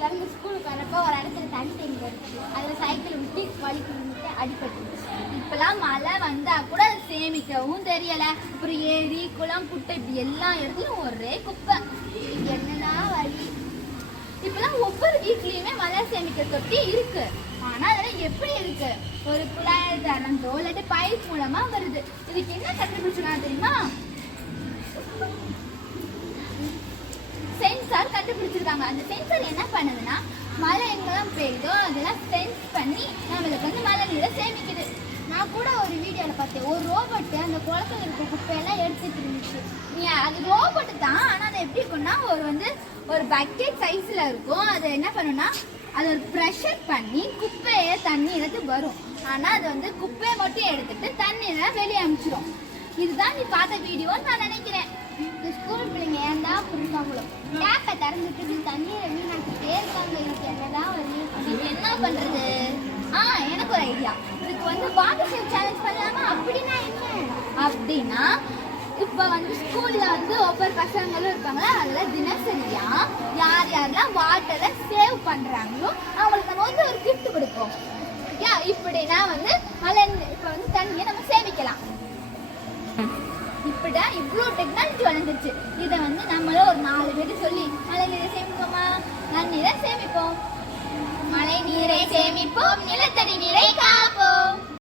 கிளம்பி ஸ்கூலுக்கு வரப்போ ஒரு இடத்துல தண்ணி தேங்கி வருது. அதில் சைக்கிள் விட்டு வலிக்கு விட்டு அடிப்பட்டு. இப்பெல்லாம் மழை வந்தா கூட அதை சேமிக்கவும் தெரியல. அப்புறம் ஏரி குளம் குட்டை இப்படி எல்லா இடத்துலையும் ஒரே குப்பை. என்னன்னா வழி. இப்பெல்லாம் ஒவ்வொரு வீட்லயுமே மழை சேமிக்கிற தொட்டி இருக்கு. ஆனா அதெல்லாம் எப்படி இருக்கு? ஒரு குழாய் திறந்தோ இல்லாட்டி பைப் மூலமா வருது. இதுக்கு என்ன கண்டுபிடிச்சிருக்காங்க தெரியுமா? சென்சார் கண்டுபிடிச்சிருக்காங்க. அந்த சென்சார் என்ன பண்ணுதுன்னா மழை எங்கெல்லாம் பெய்யுதோ அதெல்லாம் சென்ஸ் பண்ணி நம்மளுக்கு வந்து மழை நீரை சேமிக்குது. நான் கூட ஒரு வீடியோவில் பார்த்தேன். ஒரு ரோபோட்டு அந்த குளத்துல இருக்க குப்பையெல்லாம் எடுத்துட்டு இருந்துச்சு. நீ அது ரோபோட்டு தான், ஆனால் அதை எப்படி இருக்குன்னா ஒரு பக்கெட் சைஸில் இருக்கும். அதை என்ன பண்ணுன்னா அது ஒரு ப்ரெஷர் பண்ணி குப்பையை தண்ணி எடுத்து வரும். ஆனால் அது குப்பையை மட்டும் எடுத்துட்டு தண்ணியை வெளியே அனுப்பிச்சிடும். இதுதான் நீ பார்த்த வீடியோன்னு நான் நினைக்கிறேன். இந்த ஸ்கூல் பிள்ளைங்க ஏன்டா புரிஞ்சாங்களோ டேப்பை திறந்துட்டு தண்ணியை வீணாக்கிட்டே இருக்காங்க. இதுக்கு என்னதான் இதுக்கு என்ன பண்றது? எனக்கு ஒரு ஐடியா. இதுக்கு வாட்டர் சேவ் சேலஞ்ச் பண்ணலாமா? அப்படின்னா என்ன அப்படின்னா இப்போ ஸ்கூல்ல ஒவ்வொரு பசங்களும் இருப்பாங்களா, அதில் தினசரியா யார் யாரெல்லாம் வாட்டரை சேவ் பண்றாங்களோ அவங்களுக்கு நம்ம ஒரு கிஃப்ட் கொடுப்போம். இப்படின்னா மழை இப்போ தண்ணியை நம்ம சேமிக்கலாம். இப்படிதான் இவ்வளோ டெக்னாலஜி வளர்ந்துருச்சு. இதை நம்மளும் ஒரு 4 பேர் சொல்லி மழை நீரை சேமிப்போமா? நன்னீரை சேமிப்போம். மழை நீரை சேமிப்போம், நிலத்தடி நீரை